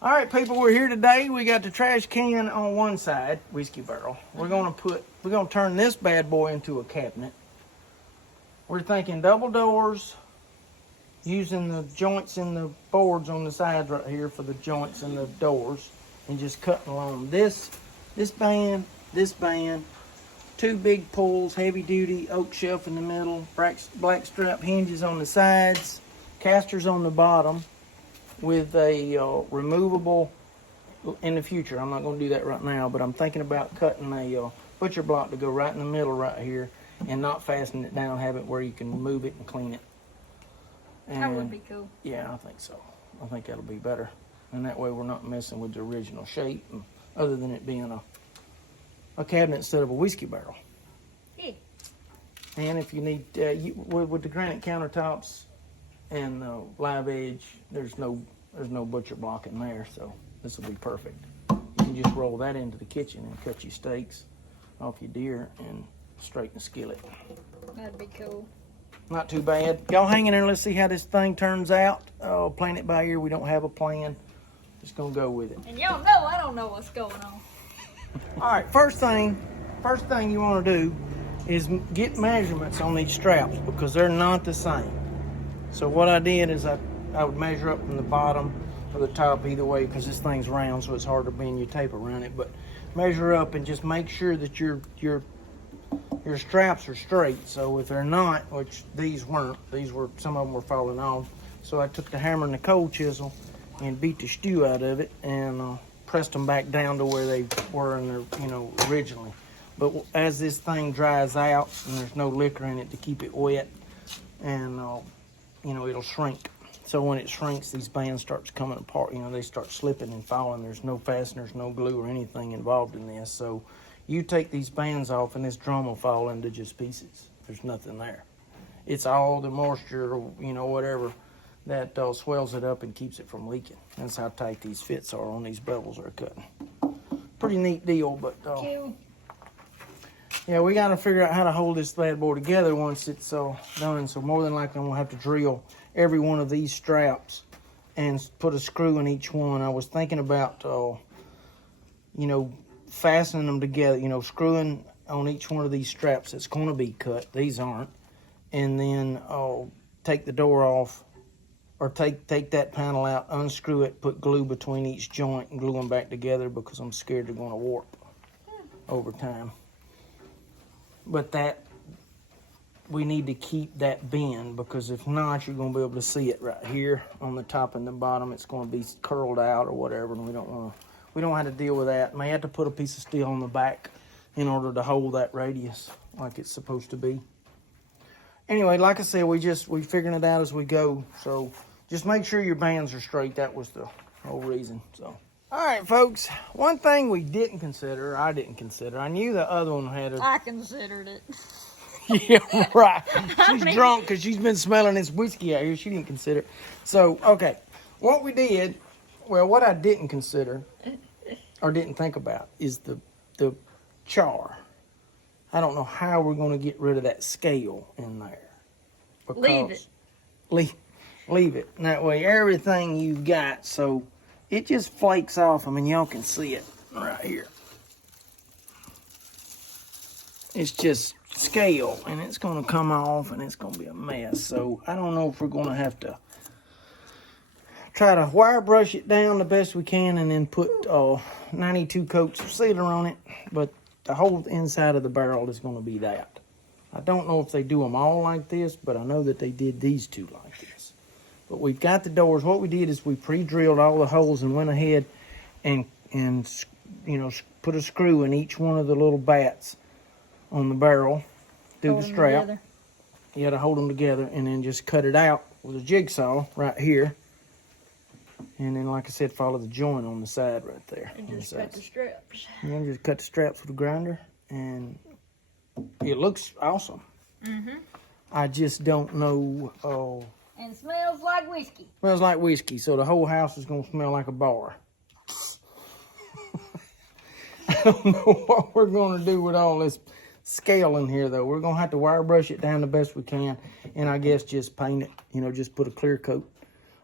All right, people, we're here today. We got the trash can on one side, whiskey barrel. We're gonna turn this bad boy into a cabinet. We're thinking double doors, using the joints in the boards on the sides right here for the joints in the doors, and just cutting along this band, two big pulls, heavy duty oak shelf in the middle, black strap hinges on the sides, casters on the bottom, with a removable in the future. I'm not going to do that right now, but I'm thinking about cutting a butcher block to go right in the middle right here and not fasten it down, have it where you can move it and clean it. And that would be cool. Yeah, I think so. I think that'll be better. And that way we're not messing with the original shape, and other than it being a cabinet instead of a whiskey barrel. Yeah. And if you need, with the granite countertops and the live edge, there's no butcher block in there, so this will be perfect. You can just roll that into the kitchen and cut your steaks off your deer and straighten the skillet. That'd be cool. Not too bad. Y'all hang in there. Let's see how this thing turns out. Playing it by ear. We don't have a plan. Just gonna go with it. And y'all know I don't know what's going on. All right. First thing you want to do is get measurements on these straps because they're not the same. So what I did is I would measure up from the bottom or the top, either way, because this thing's round, so it's hard to bend your tape around it. But measure up and just make sure that your straps are straight. So if they're not, which these weren't, some of them were falling off. So I took the hammer and the cold chisel and beat the stew out of it and pressed them back down to where they were in their, originally. But as this thing dries out and there's no liquor in it to keep it wet, and it'll shrink. So when it shrinks, these bands starts coming apart. They start slipping and falling. There's no fasteners, no glue or anything involved in this. So you take these bands off and this drum will fall into just pieces. There's nothing there. It's all the moisture, whatever, that swells it up and keeps it from leaking. That's how tight these fits are on these bevels are cutting. Pretty neat deal, but yeah, we got to figure out how to hold this bad boy together once it's done. So more than likely, I'm going to have to drill every one of these straps and put a screw in each one. I was thinking about, fastening them together, screwing on each one of these straps that's going to be cut. These aren't. And then take the door off, or take that panel out, unscrew it, put glue between each joint and glue them back together because I'm scared they're going to warp over time. But we need to keep that bend, because if not, you're going to be able to see it right here on the top and the bottom. It's going to be curled out or whatever, and we don't have to deal with that. May have to put a piece of steel on the back in order to hold that radius like it's supposed to be. Anyway, like I said, we figuring it out as we go. So just make sure your bands are straight. That was the whole reason. So, all right, folks. One thing I didn't consider. I knew the other one had a. I considered it. Yeah, right. She's drunk because she's been smelling this whiskey out here. She didn't consider it. So, okay. What I didn't consider or didn't think about is the char. I don't know how we're going to get rid of that scale in there. Leave it. Leave it. And that way, everything you've got, so it just flakes off. I mean, y'all can see it right here. It's just scale, and it's going to come off, and it's going to be a mess. So I don't know if we're going to have to try to wire brush it down the best we can and then put 92 coats of sealer on it. But the whole inside of the barrel is going to be that. I don't know if they do them all like this, but I know that they did these two like this. But we've got the doors. What we did is we pre-drilled all the holes and went ahead and put a screw in each one of the little bats on the barrel through the strap. You had to hold them together and then just cut it out with a jigsaw right here. And then, like I said, follow the joint on the side right there. And just cut the straps. And then just cut the straps with a grinder, and it looks awesome. Mm-hmm. I just don't know. And smells like whiskey. Smells like whiskey, so the whole house is going to smell like a bar. I don't know what we're going to do with all this scale in here, though. We're going to have to wire brush it down the best we can, and I guess just paint it. Just put a clear coat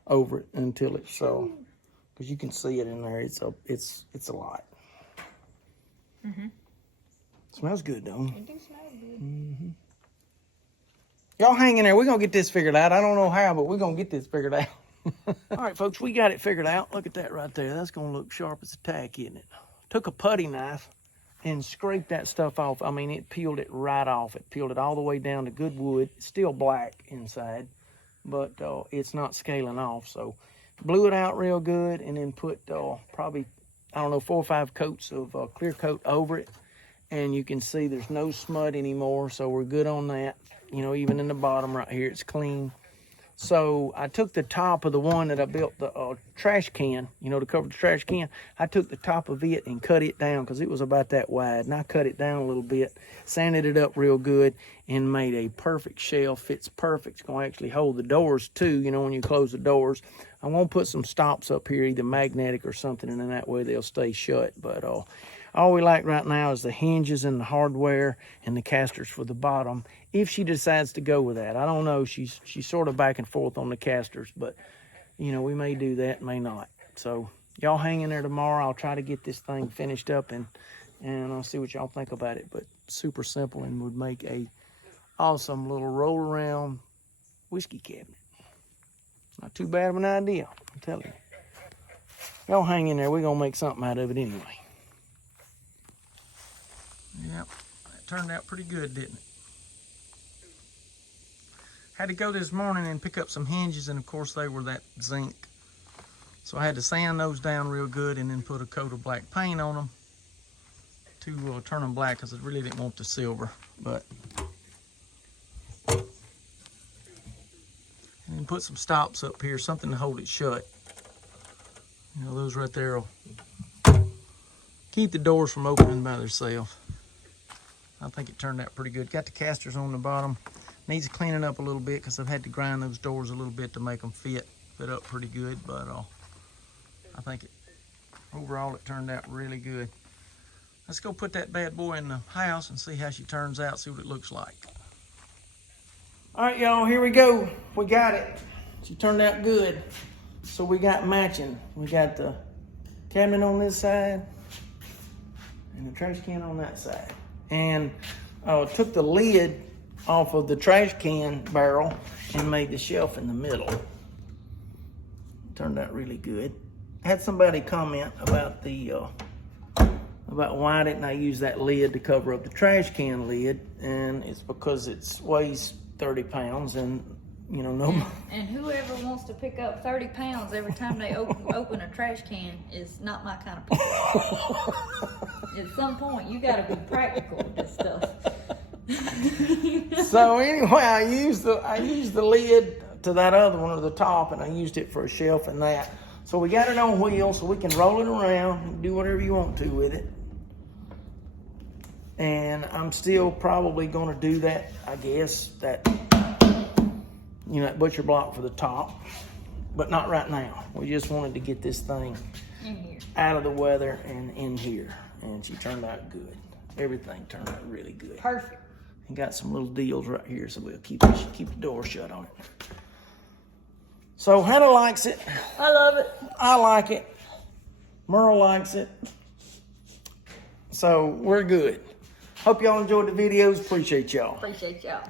over it until it's because you can see it in there. It's a lot. Smells good though. It do smell good. Y'all hang in there. We're gonna get this figured out. I don't know how, but we're gonna get this figured out. All right, folks, we got it figured out. Look at that right there. That's gonna look sharp as a tack, isn't it? Took a putty knife and scraped that stuff off. I mean, it peeled it right off. It peeled it all the way down to good wood. It's still black inside, but it's not scaling off. So blew it out real good and then put probably, I don't know, 4 or 5 coats of clear coat over it. And you can see there's no smut anymore. So we're good on that. You know, even in the bottom right here, it's clean. So I took the top of the one that I built the trash can, you know, to cover the trash can. I took the top of it and cut it down because it was about that wide. And I cut it down a little bit, sanded it up real good, and made a perfect shelf. Fits perfect. It's going to actually hold the doors too, you know, when you close the doors. I'm going to put some stops up here, either magnetic or something, and then that way they'll stay shut. But all we like right now is the hinges and the hardware and the casters for the bottom, if she decides to go with that. I don't know. She's sort of back and forth on the casters, but, you know, we may do that, may not. So y'all hang in there tomorrow. I'll try to get this thing finished up, and I'll see what y'all think about it. But super simple and would make a awesome little roll-around whiskey cabinet. Not too bad of an idea, I'm telling you. Y'all hang in there. We're going to make something out of it anyway. Yep, that turned out pretty good, didn't it? Had to go this morning and pick up some hinges, and of course they were that zinc. So I had to sand those down real good and then put a coat of black paint on them to turn them black, because I really didn't want the silver. But and then put some stops up here, something to hold it shut. You know, those right there will keep the doors from opening by themselves. I think it turned out pretty good. Got the casters on the bottom. Needs cleaning up a little bit because I've had to grind those doors a little bit to make them fit up pretty good. But I think overall it turned out really good. Let's go put that bad boy in the house and see how she turns out, see what it looks like. All right, y'all, here we go. We got it. She turned out good. So we got matching. We got the cabinet on this side and the trash can on that side. And took the lid off of the trash can barrel and made the shelf in the middle. Turned out really good. Had somebody comment about about why didn't I use that lid to cover up the trash can lid, and it's because it weighs 30 pounds and, you know, no. And whoever wants to pick up 30 pounds every time they open a trash can is not my kind of people. At some point, you got to be practical with this stuff. So anyway, I used the lid to that other one, or the top, and I used it for a shelf and that. So we got it on wheels, so we can roll it around and do whatever you want to with it. And I'm still probably going to do that, I guess, that, you know, that butcher block for the top, but not right now. We just wanted to get this thing In here. out of the weather and in here. And she turned out good. Everything turned out really good. Perfect. And got some little deals right here, so we'll keep the door shut on it. So Hannah likes it. I love it. I like it. Merle likes it. So we're good. Hope y'all enjoyed the videos. Appreciate y'all. Appreciate y'all.